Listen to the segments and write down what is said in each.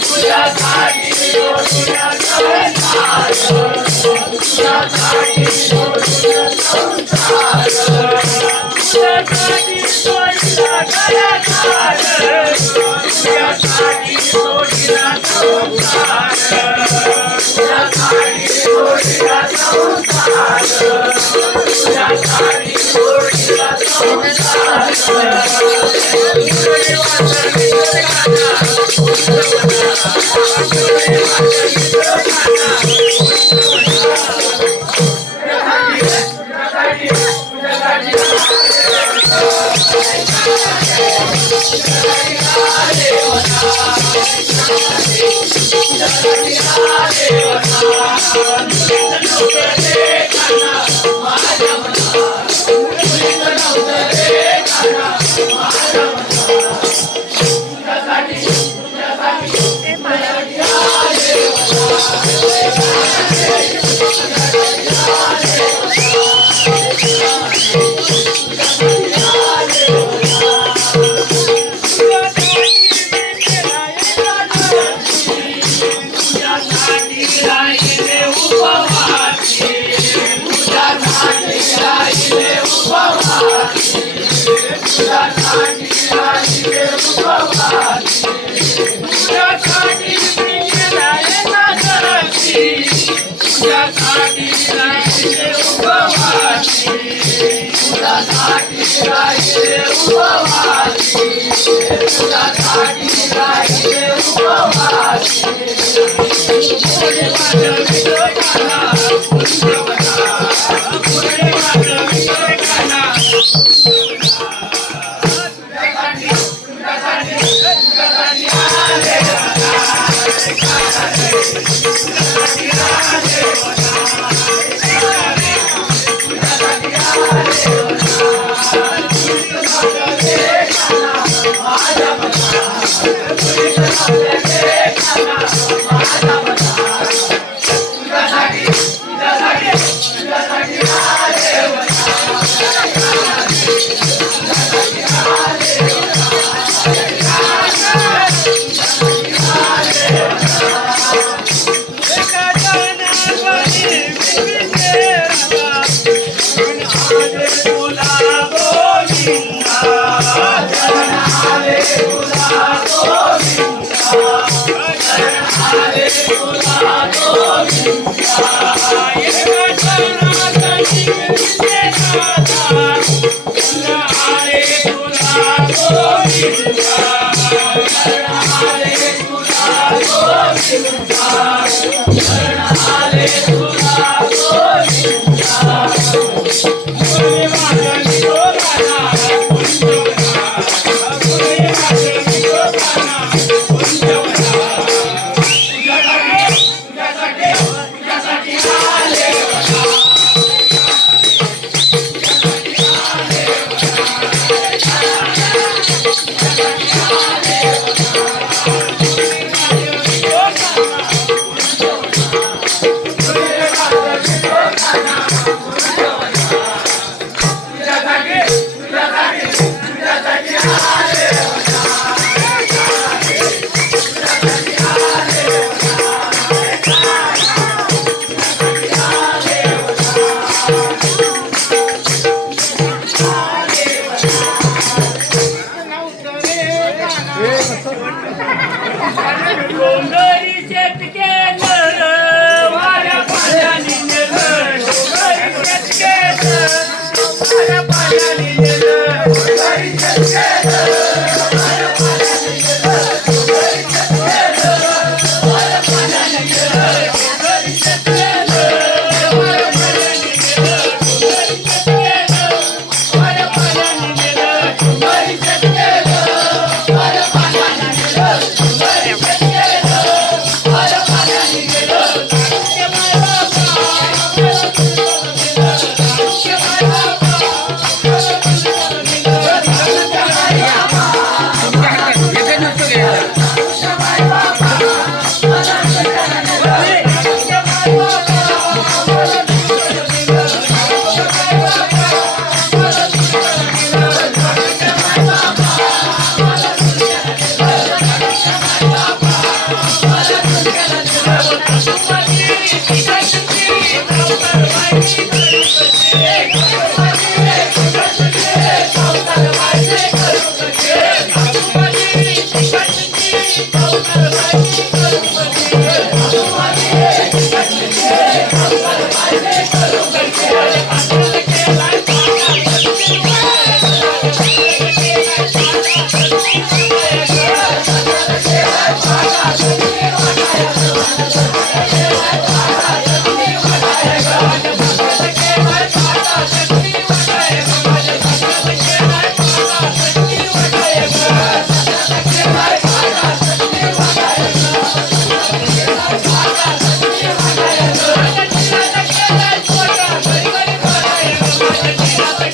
तुझ्या Thank you. Come on. Yeah.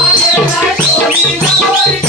i'm Oh,